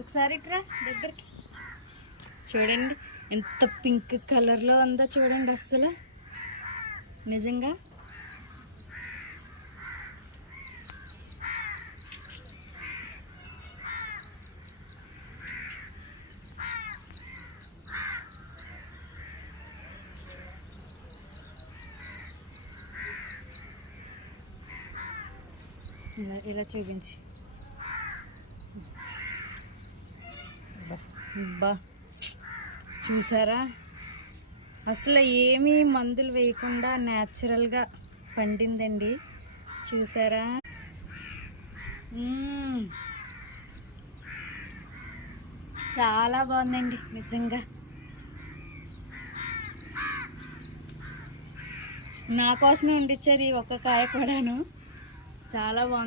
ఒకసారి ఇట్రా దగ్గరికి చూడండి, ఎంత పింక్ కలర్లో ఉందో చూడండి. అస్సలు నిజంగా ఇలా చూపించి బా చూసారా, అసలు ఏమీ మందులు వేయకుండా న్యాచురల్గా పండిందండి. చూసారా, చాలా బాగుందండి నిజంగా. నా కోసమే వండించారు ఈ ఒక్క కాయ కూడాను. చాలా బాగుంది.